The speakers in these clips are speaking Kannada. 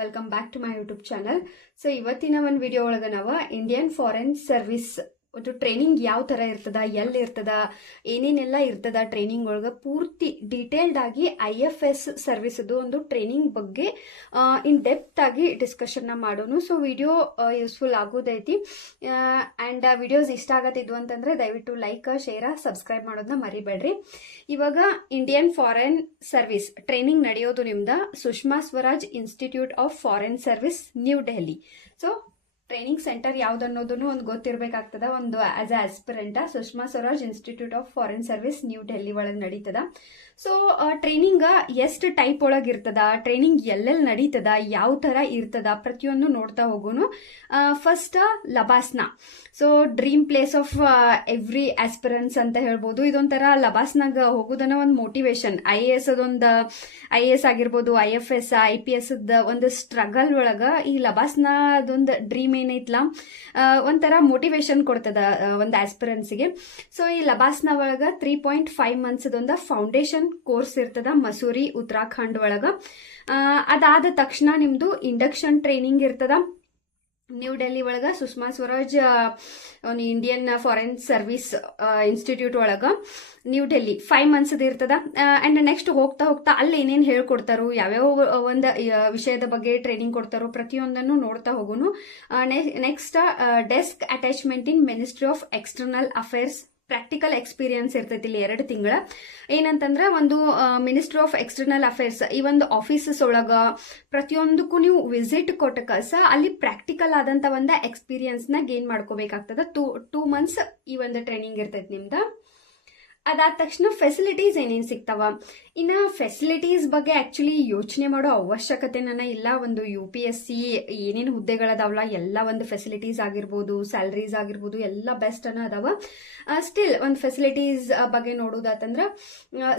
Welcome back to my YouTube channel. So ಇವತ್ತಿನ ಒಂದು ವಿಡಿಯೋ ಒಳಗೆ ನಾವು ಇಂಡಿಯನ್ ಫಾರೆನ್ ಸರ್ವಿಸ್ ಒಂದು ಟ್ರೈನಿಂಗ್ ಯಾವ ಥರ ಇರ್ತದ, ಎಲ್ಲಿ ಇರ್ತದ, ಏನೇನೆಲ್ಲ ಇರ್ತದ ಟ್ರೈನಿಂಗ್ ಒಳಗೆ ಪೂರ್ತಿ ಡೀಟೇಲ್ಡ್ ಆಗಿ IFS ಸರ್ವಿಸ್ದು ಒಂದು ಟ್ರೈನಿಂಗ್ ಬಗ್ಗೆ ಇನ್ ಡೆಪ್ತ್ ಆಗಿ ಡಿಸ್ಕಷನ್ನ ಮಾಡೋನು. ಸೊ ವಿಡಿಯೋ ಯೂಸ್ಫುಲ್ ಆಗೋದೈತಿ. ಆ್ಯಂಡ್ ವಿಡಿಯೋಸ್ ಇಷ್ಟ ಆಗತ್ತಿದ್ವು ಅಂತಂದ್ರೆ ದಯವಿಟ್ಟು ಲೈಕ್, ಶೇರ್, ಸಬ್ಸ್ಕ್ರೈಬ್ ಮಾಡೋದನ್ನ ಮರಿಬೇಡ್ರಿ. ಇವಾಗ ಇಂಡಿಯನ್ ಫಾರೆನ್ ಸರ್ವಿಸ್ ಟ್ರೈನಿಂಗ್ ನಡೆಯೋದು ನಿಮ್ದ Sushma Swaraj institute of foreign service, new Delhi. So training centre ಯಾವ್ದು ಅನ್ನೋದನ್ನು ಒಂದು ಗೊತ್ತಿರಬೇಕಾಗ್ತದ. ಒಂದು as a aspirant Sushma Swaraj institute of foreign service, new Delhi ಒಳಗೆ ನಡೀತದ. ಸೊ ಟ್ರೈನಿಂಗ್ ಎಷ್ಟು ಟೈಪ್ ಒಳಗೆ ಇರ್ತದ, ಟ್ರೈನಿಂಗ್ ಎಲ್ಲೆಲ್ಲಿ ನಡೀತದ, ಯಾವ ಥರ ಇರ್ತದ, ಪ್ರತಿಯೊಂದು ನೋಡ್ತಾ ಹೋಗೋನು. First LBSNAA. So dream place of every aspirants ಅಂತ ಹೇಳ್ಬೋದು. ಇದೊಂಥರ ಲಬಾಸ್ನಾಗ ಹೋಗೋದನ್ನ ಒಂದು ಮೋಟಿವೇಶನ್. IAS ಅದೊಂದು IAS ಆಗಿರ್ಬೋದು, IFS, IPS ಒಂದು ಸ್ಟ್ರಗಲ್ ಒಳಗ ಈ ಲಬಾಸ್ನಾ ಅದೊಂದು ಡ್ರೀಮ್ ಏನೈತ್ಲ ಒಂಥರ ಮೋಟಿವೇಶನ್ ಕೊಡ್ತದ ಒಂದು ಆಸ್ಪಿರೆನ್ಸ್ಗೆ. ಸೊ ಈ ಲಬಾಸ್ನಾ ಒಳಗ 3.5 months ಅದೊಂದು ಫೌಂಡೇಶನ್ ಕೋರ್ಸ್ ಇರ್ತದ ಮಸೂರಿ, ಉತ್ತರಾಖಂಡ್ ಒಳಗ. ಅದಾದ ತಕ್ಷಣ ನಿಮ್ದು ಇಂಡಕ್ಷನ್ ಟ್ರೈನಿಂಗ್ ಇರ್ತದ ನ್ಯೂ ಡೆಲ್ಲಿ ಒಳಗ Sushma Swaraj Indian foreign service institute ಒಳಗ ನ್ಯೂ ಡೆಲ್ಲಿ 5 months ಇರ್ತದ. ಅಂಡ್ ನೆಕ್ಸ್ಟ್ ಹೋಗ್ತಾ ಹೋಗ್ತಾ ಅಲ್ಲಿ ಏನೇನು ಹೇಳ್ಕೊಡ್ತಾರೋ, ಯಾವ್ಯಾವ ಒಂದು ವಿಷಯದ ಬಗ್ಗೆ ಟ್ರೈನಿಂಗ್ ಕೊಡ್ತಾರೋ ಪ್ರತಿಯೊಂದನ್ನು ನೋಡ್ತಾ ಹೋಗೋನು. Next desk attachment in ministry of external affairs, practical experience ಇರ್ತೈತಿ ಇಲ್ಲಿ 2 ತಿಂಗಳ. ಏನಂತಂದ್ರೆ ಒಂದು ಮಿನಿಸ್ಟ್ರಿ ಆಫ್ ಎಕ್ಸ್ಟರ್ನಲ್ ಅಫೇರ್ಸ್ ಈ ಒಂದು ಆಫೀಸಸ್ ಒಳಗ ಪ್ರತಿಯೊಂದಕ್ಕೂ ನೀವು ವಿಸಿಟ್ ಕೊಟ್ಟ ಕಸ ಅಲ್ಲಿ ಪ್ರಾಕ್ಟಿಕಲ್ ಆದಂತ ಒಂದು ಎಕ್ಸ್ಪೀರಿಯನ್ಸ್ ನ ಗೇನ್ ಮಾಡ್ಕೋಬೇಕಾಗ್ತದ. 2 months ಈ ಒಂದು ಟ್ರೈನಿಂಗ್ ಇರ್ತೈತಿ ನಿಮ್ದ. ಅದಾದ ತಕ್ಷಣ ಫೆಸಿಲಿಟೀಸ್ ಏನೇನು ಸಿಗ್ತಾವ. ಇನ್ನು ಫೆಸಿಲಿಟೀಸ್ ಬಗ್ಗೆ ಆಕ್ಚುಲಿ ಯೋಚನೆ ಮಾಡೋ ಅವಶ್ಯಕತೆನ ಇಲ್ಲ. ಒಂದು UPSC ಏನೇನು ಹುದ್ದೆಗಳದಾವಲ್ಲ ಎಲ್ಲ ಒಂದು ಫೆಸಿಲಿಟೀಸ್ ಆಗಿರ್ಬೋದು, ಸ್ಯಾಲರೀಸ್ ಆಗಿರ್ಬೋದು ಎಲ್ಲ ಬೆಸ್ಟ್ ಅನ್ನ ಅದಾವ. ಸ್ಟಿಲ್ ಒಂದು ಫೆಸಿಲಿಟೀಸ್ ಬಗ್ಗೆ ನೋಡೋದಾತಂದ್ರ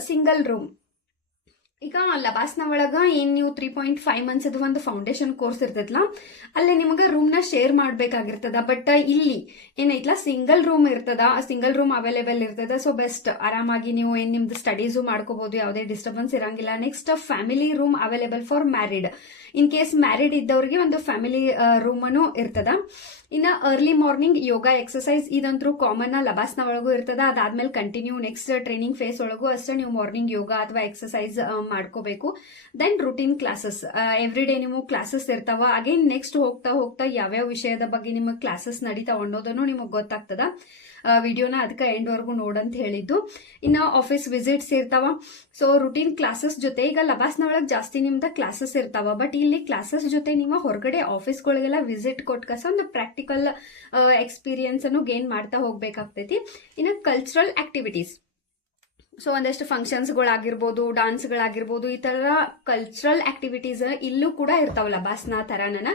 ಸಿಂಗಲ್ ರೂಮ್. ಈಗ ಲಬಾಸ್ನ ಒಳಗ ಏನ್ ನೀವು 3.5 months ಅದು ಒಂದು ಫೌಂಡೇಶನ್ ಕೋರ್ಸ್ ಇರ್ತೈತ್ಲ, ಅಲ್ಲೇ ನಿಮಗ ರೂಮ್ ನ ಶೇರ್ ಮಾಡ್ಬೇಕಾಗಿರ್ತದ. ಬಟ್ ಇಲ್ಲಿ ಏನೈತ್ಲ ಸಿಂಗಲ್ ರೂಮ್ ಇರ್ತದ, ಸಿಂಗಲ್ ರೂಮ್ ಅವೈಲೇಬಲ್ ಇರ್ತದ. ಸೊ ಬೆಸ್ಟ್ ಆರಾಮಾಗಿ ನೀವು ಏನ್ ನಿಮ್ದು ಸ್ಟಡೀಸು ಮಾಡ್ಕೋಬಹುದು, ಯಾವುದೇ ಡಿಸ್ಟರ್ಬೆನ್ಸ್ ಇರಂಗಿಲ್ಲ. Next family room available for married. In case married ಇದ್ದವ್ರಿಗೆ ಒಂದು ಫ್ಯಾಮಿಲಿ ರೂಮ್ ಅನ್ನು ಇರ್ತದ. ಇನ್ನ ಅರ್ಲಿ ಮಾರ್ನಿಂಗ್ ಯೋಗ ಎಕ್ಸರ್ಸೈಸ್ ಇದಂತೂ ಕಾಮನ್ ಲಬಾಸ್ನ ಒಳಗೂ ಇರ್ತದ. ಅದಾದ್ಮೇಲೆ ಕಂಟಿನ್ಯೂ ನೆಕ್ಸ್ಟ್ ಟ್ರೈನಿಂಗ್ ಫೇಸ್ ಒಳಗೂ ಅಷ್ಟೇ ನೀವು ಮಾರ್ನಿಂಗ್ ಯೋಗ ಅಥವಾ ಎಕ್ಸರ್ಸೈಸ್ ಮಾಡ್ಕೋಬೇಕು. Then routine classes, every day ನೀವು ಕ್ಲಾಸಸ್ ಇರ್ತಾವ. ಅಗೇನ್ ನೆಕ್ಸ್ಟ್ ಹೋಗ್ತಾ ಹೋಗ್ತಾ ಯಾವ್ಯಾವ ವಿಷಯದ ಬಗ್ಗೆ ನಿಮಗೆ ಕ್ಲಾಸಸ್ ನಡೀತಾವ ಅನ್ನೋದನ್ನು ನಿಮಗೆ ಗೊತ್ತಾಗ್ತದ. ವಿಡಿಯೋನ ಅದಕ್ಕೆ ಎಂಡ್ ವರ್ಗು ನೋಡಂತ ಹೇಳಿದ್ದು. ಇನ್ನ ಆಫೀಸ್ ವಿಸಿಟ್ಸ್ ಇರ್ತಾವ. ಸೊ ರೂಟೀನ್ ಕ್ಲಾಸಸ್ ಜೊತೆ ಈಗ ಲಬಾಸ್ನ ಒಳಗೆ ಜಾಸ್ತಿ ನಿಮ್ದ ಕ್ಲಾಸಸ್ ಇರ್ತಾವ. ಬಟ್ ಇಲ್ಲಿ ಕ್ಲಾಸಸ್ ಜೊತೆ ನೀವು ಹೊರಗಡೆ ಆಫೀಸ್ಗಳಿಗೆಲ್ಲ ವಿಸಿಟ್ ಕೊಟ್ಕಸ ಒಂದು ಪ್ರಾಕ್ಟಿಕಲ್ ಎಕ್ಸ್ಪೀರಿಯನ್ಸ್ ಅನ್ನು ಗೇನ್ ಮಾಡ್ತಾ ಹೋಗ್ಬೇಕಾಗ್ತೈತಿ. ಇನ್ನು ಕಲ್ಚರಲ್ ಆಕ್ಟಿವಿಟೀಸ್, ಸೊ ಒಂದಷ್ಟು ಫಂಕ್ಷನ್ಸ್ಗಳಾಗಿರ್ಬೋದು, ಡಾನ್ಸ್ಗಳಾಗಿರ್ಬೋದು, ಈ ತರ ಕಲ್ಚರಲ್ ಆಕ್ಟಿವಿಟೀಸ್ ಇಲ್ಲೂ ಕೂಡ ಇರ್ತಾವ ಲಬಾಸ್ನಾ ತರಾನ.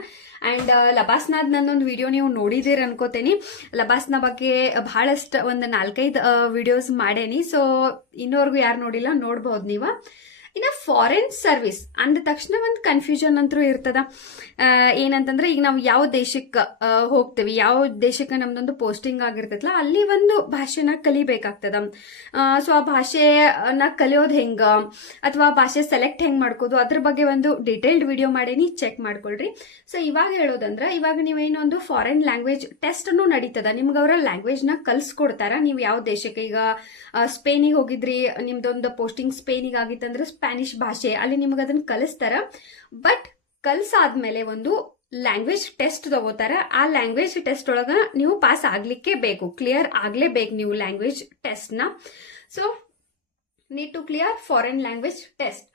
ಅಂಡ್ ಲಬಾಸ್ನಾದ್ ನನ್ನೊಂದು ವಿಡಿಯೋ ನೀವು ನೋಡಿದಿರ ಅನ್ಕೋತೇನಿ. ಲಬಾಸ್ನಾ ಬಗ್ಗೆ ಬಹಳಷ್ಟು ಒಂದು 4-5 ವಿಡಿಯೋಸ್ ಮಾಡೇನಿ. ಸೊ ಇನ್ನೋರ್ಗು ಯಾರು ನೋಡಿಲ್ಲ ನೋಡ್ಬಹುದು ನೀವ. ಇನ್ನು ಫಾರಿನ್ ಸರ್ವಿಸ್ ಅಂದ ತಕ್ಷಣ ಒಂದು ಕನ್ಫ್ಯೂಷನ್ ಅಂತೂ ಇರ್ತದ. ಏನಂತಂದ್ರೆ ಈಗ ನಾವು ಯಾವ ದೇಶಕ್ಕೆ ಹೋಗ್ತೇವಿ, ಯಾವ ದೇಶಕ್ಕೆ ನಮ್ದೊಂದು ಪೋಸ್ಟಿಂಗ್ ಆಗಿರ್ತೈತಲ್ಲ ಅಲ್ಲಿ ಒಂದು ಭಾಷೆನ ಕಲಿಬೇಕಾಗ್ತದ. ಸೊ ಆ ಭಾಷೆನ ಕಲಿಯೋದು ಹೆಂಗ ಅಥವಾ ಭಾಷೆ ಸೆಲೆಕ್ಟ್ ಹೆಂಗ್ ಮಾಡ್ಕೋದು ಅದ್ರ ಬಗ್ಗೆ ಒಂದು ಡಿಟೇಲ್ಡ್ ವಿಡಿಯೋ ಮಾಡೇನಿ, ಚೆಕ್ ಮಾಡ್ಕೊಳ್ರಿ. ಸೊ ಇವಾಗ ಹೇಳೋದಂದ್ರ ಇವಾಗ ನೀವೇನೊಂದು ಫಾರಿನ್ ಲ್ಯಾಂಗ್ವೇಜ್ ಟೆಸ್ಟ್ ಅನ್ನು ನಡೀತದ. ನಿಮ್ಗೆ ಅವರ ಲ್ಯಾಂಗ್ವೇಜ್ ನ ಕಲ್ಸ್ಕೊಡ್ತಾರ. ನೀವು ಯಾವ ದೇಶಕ್ಕೆ ಈಗ ಸ್ಪೇನಿಗೆ ಹೋಗಿದ್ರಿ, ನಿಮ್ದೊಂದು ಪೋಸ್ಟಿಂಗ್ ಸ್ಪೇನಿಗೆ ಆಗಿತ್ತಂದ್ರೆ ಸ್ಪ್ಯಾನಿಷ್ ಭಾಷೆ ಅಲ್ಲಿ ನಿಮ್ಗೆ ಅದನ್ನ ಕಲಿಸ್ತಾರ. ಬಟ್ ಕಲ್ಸಾದ್ಮೇಲೆ ಒಂದು ಲ್ಯಾಂಗ್ವೇಜ್ ಟೆಸ್ಟ್ ತಗೋತಾರ. ಆ ಲ್ಯಾಂಗ್ವೇಜ್ ಟೆಸ್ಟ್ ಒಳಗ ನೀವು ಪಾಸ್ ಆಗ್ಲಿಕ್ಕೆ ಬೇಕು, ಕ್ಲಿಯರ್ ಆಗ್ಲೇಬೇಕು ನೀವು ಲ್ಯಾಂಗ್ವೇಜ್ ಟೆಸ್ಟ್ ನ. So need to clear foreign language test.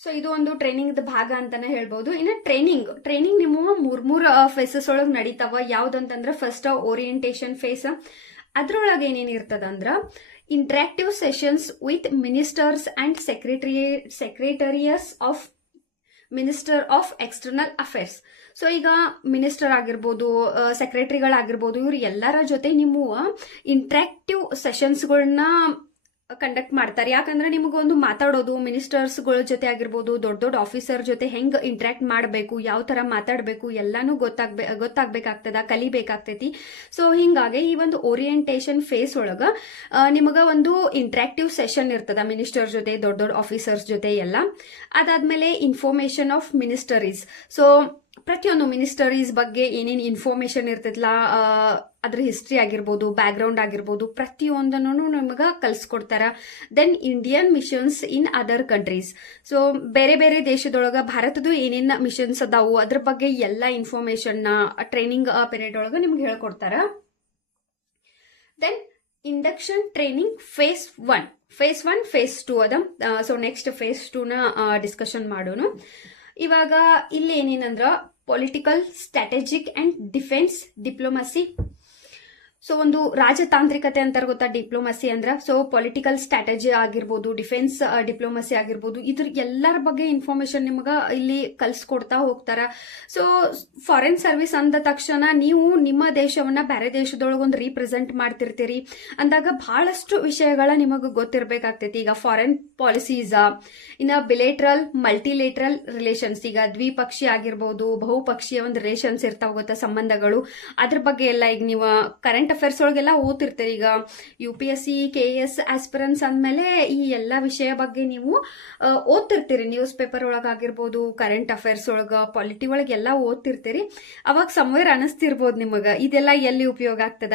So ಇದು ಒಂದು ಟ್ರೈನಿಂಗ್ ಭಾಗ ಅಂತಾನೆ ಹೇಳ್ಬಹುದು. ಇನ್ನು ಟ್ರೈನಿಂಗ್ ನಿಮ್ಮ 3 ಫೇಸಸ್ ಒಳಗೆ ನಡೀತಾವ. ಯಾವ್ದಂತಂದ್ರ ಫಸ್ಟ್ ಓರಿಯೆಂಟೇಶನ್ ಫೇಸ್. ಅದ್ರೊಳಗೆ ಏನೇನ್ ಇರ್ತದ ಅಂದ್ರ interactive sessions with ministers and secretaries of minister of external affairs. So ಈಗ ಮಿನಿಸ್ಟರ್ ಆಗಿರ್ಬೋದು, ಸೆಕ್ರೆಟರಿಗಳಾಗಿರ್ಬೋದು, ಇವ್ರು ಎಲ್ಲರ ಜೊತೆ ನೀವು ಇಂಟ್ರಾಕ್ಟಿವ್ ಸೆಷನ್ಸ್ಗಳನ್ನ ಕಂಡಕ್ಟ್ ಮಾಡ್ತಾರೆ. ಯಾಕಂದ್ರೆ ನಿಮಗೊಂದು ಮಾತಾಡೋದು ಮಿನಿಸ್ಟರ್ಸ್ಗಳ ಜೊತೆ ಆಗಿರ್ಬೋದು, ದೊಡ್ಡ ದೊಡ್ಡ ಆಫೀಸರ್ ಜೊತೆ ಹೆಂಗ್ ಇಂಟ್ರಾಕ್ಟ್ ಮಾಡಬೇಕು, ಯಾವ ತರ ಮಾತಾಡಬೇಕು ಎಲ್ಲಾನು ಗೊತ್ತಾಗ್ಬೇಕಾಗ್ತದ, ಕಲಿಬೇಕಾಗ್ತೈತಿ. ಸೊ ಹಿಂಗಾಗಿ ಈ ಒಂದು ಓರಿಯೆಂಟೇಷನ್ ಫೇಸ್ ಒಳಗ ನಿಮಗ ಒಂದು ಇಂಟ್ರಾಕ್ಟಿವ್ ಸೆಷನ್ ಇರ್ತದ ಮಿನಿಸ್ಟರ್ ಜೊತೆ, ದೊಡ್ಡ ದೊಡ್ಡ ಆಫೀಸರ್ಸ್ ಜೊತೆ ಎಲ್ಲ. ಅದಾದ್ಮೇಲೆ ಇನ್ಫಾರ್ಮೇಶನ್ ಆಫ್ ಮಿನಿಸ್ಟರೀಸ್. ಸೊ ಪ್ರತಿಯೊಂದು ಮಿನಿಸ್ಟರೀಸ್ ಬಗ್ಗೆ ಏನೇನು ಇನ್ಫಾರ್ಮೇಶನ್ ಇರ್ತೈತಲ್ಲ, ಅದ್ರ ಹಿಸ್ಟ್ರಿ ಆಗಿರ್ಬೋದು, ಬ್ಯಾಕ್ ಗ್ರೌಂಡ್ ಆಗಿರ್ಬೋದು, ಪ್ರತಿಯೊಂದನ್ನು ನಿಮ್ಗೆ ಕಲ್ಸ್ಕೊಡ್ತಾರ. Then Indian missions in other countries. So ಬೇರೆ ಬೇರೆ ದೇಶದೊಳಗ ಭಾರತದ ಏನೇನು ಮಿಷನ್ಸ್ ಅದಾವು ಅದ್ರ ಬಗ್ಗೆ ಎಲ್ಲ ಇನ್ಫಾರ್ಮೇಶನ್ ಟ್ರೈನಿಂಗ್ ಪೀರಿಯಡ್ ಒಳಗ ನಿಮ್ಗೆ ಹೇಳ್ಕೊಡ್ತಾರ. Then induction training phase 1, phase 2 ಅದ. ಸೊ ನೆಕ್ಸ್ಟ್ ಫೇಸ್ 2ನ ಡಿಸ್ಕಷನ್ ಮಾಡೋಣ. ಇವಾಗ ಇಲ್ಲಿ ಏನೇನಂದ್ರ political, strategic and defence diplomacy. So ಒಂದು ರಾಜತಾಂತ್ರಿಕತೆ ಅಂತಾರೆ ಗೊತ್ತಾ ಡಿಪ್ಲೊಮಸಿ ಅಂದ್ರ. ಸೊ ಪೊಲಿಟಿಕಲ್ ಸ್ಟ್ರಾಟಜಿ ಆಗಿರ್ಬೋದು, ಡಿಫೆನ್ಸ್ ಡಿಪ್ಲೊಮಸಿ ಆಗಿರ್ಬೋದು, ಇದ್ರ ಎಲ್ಲರ ಬಗ್ಗೆ ಇನ್ಫಾರ್ಮೇಶನ್ ನಿಮಗ ಇಲ್ಲಿ ಕಲ್ಸ್ಕೊಡ್ತಾ ಹೋಗ್ತಾರ. ಸೊ ಫಾರಿನ್ ಸರ್ವಿಸ್ ಅಂದ ತಕ್ಷಣ ನೀವು ನಿಮ್ಮ ದೇಶವನ್ನ ಬೇರೆ ದೇಶದೊಳಗೊಂದು ರೀಪ್ರೆಸೆಂಟ್ ಮಾಡ್ತಿರ್ತೀರಿ ಅಂದಾಗ ಬಹಳಷ್ಟು ವಿಷಯಗಳ ನಿಮಗ ಗೊತ್ತಿರ್ಬೇಕಾಗ್ತೈತಿ. ಈಗ ಫಾರಿನ್ ಪಾಲಿಸೀಸ್, ಇನ್ನ ಬಿಲೇಟ್ರಲ್, ಮಲ್ಟಿಲೇಟ್ರಲ್ ರಿಲೇಷನ್ಸ್, ಈಗ ದ್ವಿಪಕ್ಷೀಯ ಆಗಿರ್ಬೋದು, ಬಹುಪಕ್ಷೀಯ ಒಂದು ರಿಲೇಷನ್ಸ್ ಇರ್ತಾವ ಗೊತ್ತಾ, ಸಂಬಂಧಗಳು, ಅದ್ರ ಬಗ್ಗೆ ಎಲ್ಲ ಈಗ ನೀವು ಕರೆಂಟ್ ಅಫೇರ್ಸ್ ಒಳಗೆಲ್ಲ ಓದ್ತಿರ್ತೀರಿ. ಈಗ UPSC KS ಆಸ್ಪಿರೆನ್ಸ್ ಅಂದ್ಮೇಲೆ ಈ ಎಲ್ಲ ವಿಷಯ ಬಗ್ಗೆ ನೀವು ಓದ್ತಿರ್ತೀರಿ. ನ್ಯೂಸ್ ಪೇಪರ್ ಒಳಗಾಗಿರ್ಬೋದು, ಕರೆಂಟ್ ಅಫೇರ್ಸ್ ಒಳಗ, ಪಾಲಿಟಿ ಒಳಗೆ ಎಲ್ಲ ಓದ್ತಿರ್ತೀರಿ. ಅವಾಗ ಸಮ್ವೇರ್ ಅನಿಸ್ತಿರ್ಬೋದು ನಿಮಗ ಇದೆಲ್ಲ ಎಲ್ಲಿ ಉಪಯೋಗ ಆಗ್ತದ,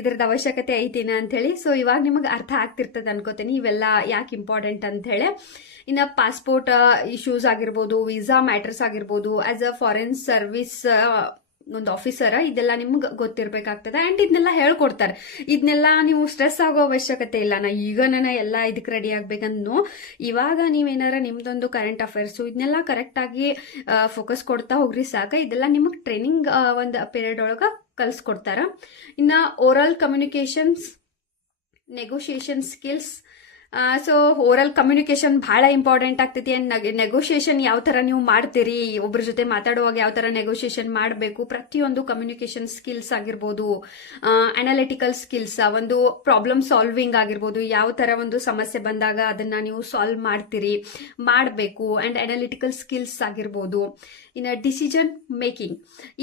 ಇದ್ರದ್ದು ಅವಶ್ಯಕತೆ ಐತಿನ ಅಂತ ಹೇಳಿ. ಸೊ ಇವಾಗ ನಿಮಗೆ ಅರ್ಥ ಆಗ್ತಿರ್ತದ ಅನ್ಕೋತೀನಿ ಇವೆಲ್ಲ ಯಾಕೆ ಇಂಪಾರ್ಟೆಂಟ್ ಅಂತ ಹೇಳಿ. ಇನ್ನ ಪಾಸ್ಪೋರ್ಟ್ ಇಶ್ಯೂಸ್ ಆಗಿರ್ಬೋದು, ವೀಸಾ ಮ್ಯಾಟರ್ಸ್ ಆಗಿರ್ಬೋದು, ಆಸ್ ಅ ಫಾರಿನ್ ಸರ್ವಿಸ್ ಒಂದು ಆಫೀಸರ್ ಇದೆಲ್ಲ ನಿಮ್ಗೆ ಗೊತ್ತಿರ್ಬೇಕಾಗ್ತದೆ. ಅಂಡ್ ಇದನ್ನೆಲ್ಲ ಹೇಳ್ಕೊಡ್ತಾರೆ. ಇದನ್ನೆಲ್ಲ ನೀವು ಸ್ಟ್ರೆಸ್ ಆಗೋ ಅವಶ್ಯಕತೆ ಇಲ್ಲ. ಈಗ ಎಲ್ಲ ಇದಕ್ಕೆ ರೆಡಿ ಆಗ್ಬೇಕಂದ್ನು ಇವಾಗ ನೀವೇನಾರ ನಿಮ್ದೊಂದು ಕರೆಂಟ್ ಅಫೇರ್ಸು ಇದನ್ನೆಲ್ಲ ಕರೆಕ್ಟ್ ಆಗಿ ಫೋಕಸ್ ಕೊಡ್ತಾ ಹೋಗ್ರಿ ಸಾಕ. ಇದೆಲ್ಲ ನಿಮಗೆ ಟ್ರೈನಿಂಗ್ ಒಂದು ಪೀರಿಯಡ್ ಒಳಗ ಕಲ್ಸ್ಕೊಡ್ತಾರ. ಇನ್ನ oral communications, negotiation skills. So oral communication ಬಹಳ ಇಂಪಾರ್ಟೆಂಟ್ ಆಗ್ತೈತಿ. ಅಂಡ್ ನೆಗೋಷಿಯೇಷನ್ ಯಾವ ತರ ನೀವು ಮಾಡ್ತೀರಿ, ಒಬ್ರ ಜೊತೆ ಮಾತಾಡುವಾಗ ಯಾವ ತರ ನೆಗೋಷಿಯೇಷನ್ ಮಾಡಬೇಕು, ಪ್ರತಿಯೊಂದು ಕಮ್ಯುನಿಕೇಶನ್ ಸ್ಕಿಲ್ಸ್ ಆಗಿರ್ಬೋದು, ಅನಾಲಿಟಿಕಲ್ ಸ್ಕಿಲ್ಸ್, ಒಂದು ಪ್ರಾಬ್ಲಮ್ ಸಾಲ್ವಿಂಗ್ ಆಗಿರ್ಬೋದು, ಯಾವ ತರ ಒಂದು ಸಮಸ್ಯೆ ಬಂದಾಗ ಅದನ್ನ ನೀವು ಸಾಲ್ವ್ ಮಾಡಬೇಕು. ಅಂಡ್ ಅನಾಲಿಟಿಕಲ್ ಸ್ಕಿಲ್ಸ್ ಆಗಿರ್ಬೋದು. ಇನ್ನ ಡಿಸಿಷನ್ ಮೇಕಿಂಗ್,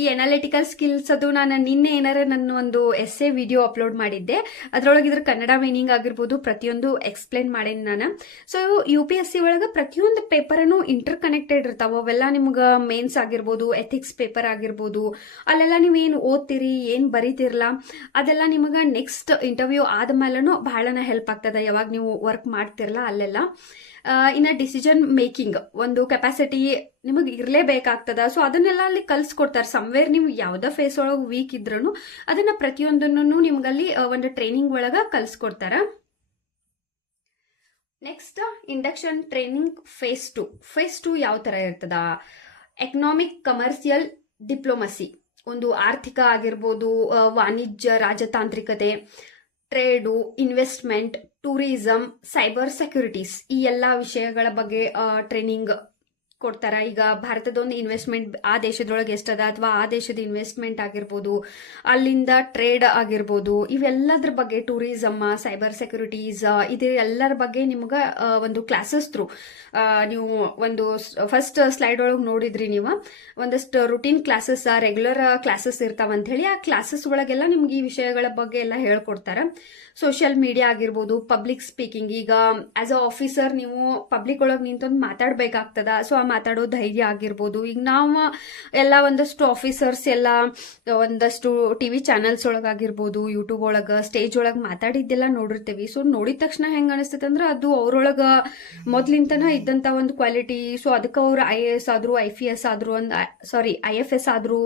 ಈ ಅನಾಲಿಟಿಕಲ್ ಸ್ಕಿಲ್ಸ್ ಅದು ನಾನು ನಿನ್ನೆ ನನ್ನ ಒಂದು ಎಸ್ಸೆ ವಿಡಿಯೋ ಅಪ್ಲೋಡ್ ಮಾಡಿದ್ದೆ. ಅದ್ರೊಳಗೆ ಇದ್ರ ಕನ್ನಡ ಮೀನಿಂಗ್ ಆಗಿರ್ಬೋದು ಪ್ರತಿಯೊಂದು ಎಕ್ಸ್ಪ್ಲೇನ್ ಮಾಡೇನಿ ನಾನು. ಸೊ UPSC ಒಳಗ ಪ್ರತಿಯೊಂದು ಪೇಪರ್ ಅನ್ನು ಇಂಟರ್ ಕನೆಕ್ಟೆಡ್ ಇರ್ತಾವ. ಅವೆಲ್ಲ ನಿಮ್ಗ ಮೇನ್ಸ್ ಆಗಿರ್ಬೋದು, ಎಥಿಕ್ಸ್ ಪೇಪರ್ ಆಗಿರ್ಬೋದು, ಅಲ್ಲೆಲ್ಲ ನೀವ್ ಏನ್ ಓದ್ತೀರಿ, ಏನ್ ಬರೀತಿರ್ಲ ಅದೆಲ್ಲ ನಿಮಗ ನೆಕ್ಸ್ಟ್ ಇಂಟರ್ವ್ಯೂ ಆದ್ಮೇಲೂ ಬಹಳನ ಹೆಲ್ಪ್ ಆಗ್ತದ, ಯಾವಾಗ ನೀವು ವರ್ಕ್ ಮಾಡ್ತಿರ್ಲ ಅಲ್ಲೆಲ್ಲ. ಇನ್ನ ಡಿಸಿಷನ್ ಮೇಕಿಂಗ್ ಒಂದು ಕೆಪಾಸಿಟಿ ನಿಮಗೆ ಇರಲೇಬೇಕಾಗ್ತದ. ಸೊ ಅದನ್ನೆಲ್ಲ ಅಲ್ಲಿ ಕಲ್ಸ್ಕೊಡ್ತಾರೆ. ಸಮ್ವೇರ್ ನೀವು ಯಾವ್ದ ಫೇಸ್ ಒಳಗೆ ವೀಕ್ ಇದ್ರೂ ಅದನ್ನ ಪ್ರತಿಯೊಂದನ್ನು ನಿಮ್ಗಲ್ಲಿ ಒಂದು ಟ್ರೈನಿಂಗ್ ಒಳಗ ಕಲ್ಸ್ಕೊಡ್ತಾರ. ನೆಕ್ಸ್ಟ್ ಇಂಡಕ್ಷನ್ ಟ್ರೈನಿಂಗ್ ಫೇಸ್ 2 ಯಾವ ತರ ಇರ್ತದ? ಎಕನಾಮಿಕ್ ಕಮರ್ಷಿಯಲ್ ಡಿಪ್ಲೊಮಸಿ, ಒಂದು ಆರ್ಥಿಕ ಆಗಿರ್ಬೋದು, ವಾಣಿಜ್ಯ ರಾಜತಾಂತ್ರಿಕತೆ, trade, investment, tourism, cyber securities, ಈ ಎಲ್ಲಾ ವಿಷಯಗಳ ಬಗ್ಗೆ ಟ್ರೈನಿಂಗ್ ಕೊಡ್ತಾರ. ಈಗ ಭಾರತದ ಒಂದು ಇನ್ವೆಸ್ಟ್ಮೆಂಟ್ ಆ ದೇಶದೊಳಗೆ ಎಷ್ಟದ, ಅಥವಾ ಆ ದೇಶದ ಇನ್ವೆಸ್ಟ್ಮೆಂಟ್ ಆಗಿರ್ಬೋದು, ಅಲ್ಲಿಂದ ಟ್ರೇಡ್ ಆಗಿರ್ಬೋದು, ಇವೆಲ್ಲದ್ರ ಬಗ್ಗೆ, ಟೂರಿಸಮ್, ಸೈಬರ್ ಸೆಕ್ಯೂರಿಟೀಸ್, ಇದು ಎಲ್ಲರ ಬಗ್ಗೆ ನಿಮ್ಗ ಒಂದು ಕ್ಲಾಸಸ್ ಥ್ರೂ ನೀವು ಒಂದು ಫಸ್ಟ್ ಸ್ಲೈಡ್ ಒಳಗೆ ನೋಡಿದ್ರಿ ನೀವು ಒಂದಷ್ಟು ರುಟೀನ್ ಕ್ಲಾಸಸ್, ರೆಗ್ಯುಲರ್ ಕ್ಲಾಸಸ್ ಇರ್ತಾವಂತ ಹೇಳಿ. ಆ ಕ್ಲಾಸಸ್ ಒಳಗೆಲ್ಲ ನಿಮ್ಗೆ ಈ ವಿಷಯಗಳ ಬಗ್ಗೆ ಎಲ್ಲ ಹೇಳ್ಕೊಡ್ತಾರ. ಸೋಷಿಯಲ್ ಮೀಡಿಯಾ ಆಗಿರ್ಬೋದು, ಪಬ್ಲಿಕ್ ಸ್ಪೀಕಿಂಗ್, ಈಗ ಆಸ್ ಅ ಆಫೀಸರ್ ನೀವು ಪಬ್ಲಿಕ್ ಒಳಗೆ ನಿಂತೊಂದು ಮಾತಾಡ್ಬೇಕಾಗ್ತದ. ಸೊ ಆ ಮಾತಾಡೋ ಧೈರ್ಯ ಆಗಿರ್ಬೋದು. ಈಗ ನಾವು ಎಲ್ಲ ಒಂದಷ್ಟು ಆಫೀಸರ್ಸ್ ಎಲ್ಲ ಒಂದಷ್ಟು ಟಿವಿ ಚಾನೆಲ್ಸ್ ಒಳಗಾಗಿರ್ಬೋದು, ಯೂಟ್ಯೂಬ್ ಒಳಗ, ಸ್ಟೇಜ್ ಒಳಗೆ ಮಾತಾಡಿದ್ದೆಲ್ಲ ನೋಡಿರ್ತೀವಿ. ಸೊ ನೋಡಿದ ತಕ್ಷಣ ಹೆಂಗ ಅನಿಸ್ತೈತೆ ಅಂದ್ರೆ ಅದು ಅವ್ರೊಳಗ ಮೊದ್ಲಿಂತನ ಇದ್ದಂತ ಒಂದು ಕ್ವಾಲಿಟಿ. ಸೊ ಅದಕ್ಕೆ ಅವ್ರು IAS ಆದ್ರು, IPS ಆದ್ರು, IFS ಆದ್ರು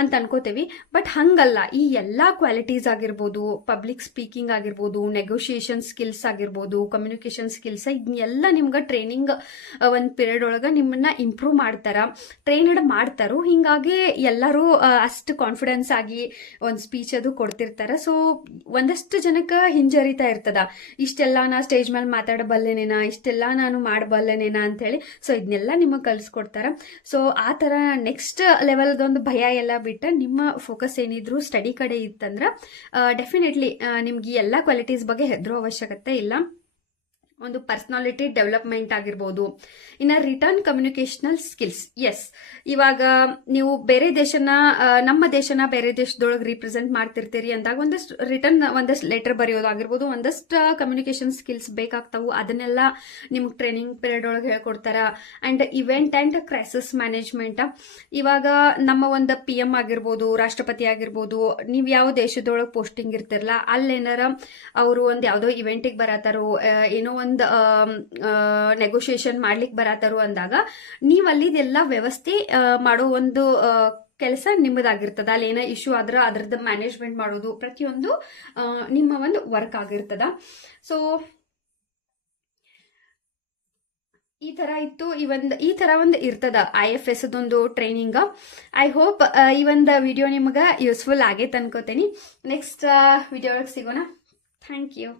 ಅಂತ ಅನ್ಕೋತೇವಿ. ಬಟ್ ಹಂಗಲ್ಲ. ಈ ಎಲ್ಲಾ ಕ್ವಾಲಿಟೀಸ್ ಆಗಿರ್ಬೋದು, ಪಬ್ಲಿಕ್ ಸ್ಪೀಕಿಂಗ್ ಆಗಿರ್ಬೋದು, ನೆಗೋಷಿಯೇಷನ್ ಸ್ಕಿಲ್ಸ್ ಆಗಿರ್ಬೋದು, ಕಮ್ಯುನಿಕೇಶನ್ ಸ್ಕಿಲ್ಸ್, ಇದನ್ನೆಲ್ಲ ನಿಮ್ಗೆ ಟ್ರೈನಿಂಗ್ ಒಂದ್ ಪೀರಿಯಡ್ ಒಳಗ ನಿಮ್ಮನ್ನ ಇಂಪ್ರೂವ್ ಮಾಡ್ತಾರ, ಟ್ರೈನ್ಡ್ ಮಾಡ್ತಾರೋ. ಹಿಂಗಾಗಿ ಎಲ್ಲರೂ ಅಷ್ಟು ಕಾನ್ಫಿಡೆನ್ಸ್ ಆಗಿ ಒಂದ್ ಸ್ಪೀಚ್ ಅದು ಕೊಡ್ತಿರ್ತಾರ. ಸೊ ಒಂದಷ್ಟು ಜನಕ್ಕ ಹಿಂಜರಿತಾ ಇರ್ತದ, ಇಷ್ಟೆಲ್ಲ ನಾ ಸ್ಟೇಜ್ ಮೇಲೆ ಮಾತಾಡಬಲ್ಲೆನೇನಾ, ಇಷ್ಟೆಲ್ಲ ನಾನು ಮಾಡಬಲ್ಲೆನೇನಾ ಅಂತ ಹೇಳಿ. ಸೊ ಇದನ್ನೆಲ್ಲ ನಿಮಗೆ ಕಲ್ಸ್ಕೊಡ್ತಾರ. ಸೊ ಆ ತರ ನೆಕ್ಸ್ಟ್ ಲೆವೆಲ್ದೊಂದು ಭಯ ಎಲ್ಲ ಬಿಟ್ಟ ನಿಮ್ಮ ಫೋಕಸ್ ಏನಿದ್ರು ಸ್ಟಡಿ ಕಡೆ ಇತ್ತಂದ್ರ ಡೆಫಿನೆಟ್ಲಿ ನಿಮ್ಗೆ ಎಲ್ಲ ಕ್ವಾಲಿಟೀಸ್ ಬಗ್ಗೆ ಹೆದರೋ ಅವಶ್ಯಕತೆ ಇಲ್ಲ. ಒಂದು ಪರ್ಸನಾಲಿಟಿ ಡೆವಲಪ್ಮೆಂಟ್ ಆಗಿರ್ಬೋದು. ಇನ್ನು ರಿಟರ್ನ್ ಕಮ್ಯುನಿಕೇಶನಲ್ ಸ್ಕಿಲ್ಸ್. ಎಸ್, ಇವಾಗ ನೀವು ಬೇರೆ ದೇಶನ ನಮ್ಮ ದೇಶನ ಬೇರೆ ದೇಶದೊಳಗೆ ರಿಪ್ರೆಸೆಂಟ್ ಮಾಡ್ತಿರ್ತೀರಿ ಅಂದಾಗ ಒಂದಷ್ಟು ಲೆಟರ್ ಬರೆಯೋದಾಗಿರ್ಬೋದು, ಒಂದಷ್ಟು ಕಮ್ಯುನಿಕೇಶನ್ ಸ್ಕಿಲ್ಸ್ ಬೇಕಾಗ್ತಾವು. ಅದನ್ನೆಲ್ಲ ನಿಮ್ಗೆ ಟ್ರೈನಿಂಗ್ ಪೀರಿಯಡ್ ಒಳಗೆ ಹೇಳ್ಕೊಡ್ತಾರ. And event and crisis management. ಇವಾಗ ನಮ್ಮ ಒಂದು PM ಆಗಿರ್ಬೋದು, ರಾಷ್ಟ್ರಪತಿ ಆಗಿರ್ಬೋದು, ನೀವು ಯಾವ ದೇಶದೊಳಗೆ ಪೋಸ್ಟಿಂಗ್ ಇರ್ತಿರಲ್ಲ, ಅಲ್ಲೇನಾರ ಅವರು ಒಂದು ಯಾವುದೋ ಇವೆಂಟಿಗೆ ಬರತ್ತಾರೋ, ಏನೋ ಒಂದು ನೆಗೋಷಿಯೇಷನ್ ಮಾಡ್ಲಿಕ್ಕೆ ಬರತ್ತಾರೋ ಅಂದಾಗ ನೀವು ಅಲ್ಲಿದೆಲ್ಲ ವ್ಯವಸ್ಥೆ ಮಾಡೋ ಒಂದು ಕೆಲಸ ನಿಮ್ಮದಾಗಿರ್ತದ. ಅಲ್ಲಿ ಏನೋ ಇಶ್ಯೂ ಆದ್ರೆ ಅದ್ರದ್ದು ಮ್ಯಾನೇಜ್ಮೆಂಟ್ ಮಾಡೋದು ಪ್ರತಿಯೊಂದು ನಿಮ್ಮ ಒಂದು ವರ್ಕ್ ಆಗಿರ್ತದ. ಸೊ ಈ ತರ ಇತ್ತು. ಈ ತರ ಒಂದು ಇರ್ತದ IFS ಒಂದು ಟ್ರೈನಿಂಗ್. ಐ ಹೋಪ್ ಈ ಒಂದು ವಿಡಿಯೋ ನಿಮ್ಗೆ ಯೂಸ್ಫುಲ್ ಆಗೈತೆ ಅನ್ಕೋತೀನಿ. ನೆಕ್ಸ್ಟ್ ವಿಡಿಯೋ ಒಳಗೆ ಸಿಗೋಣ. Thank you.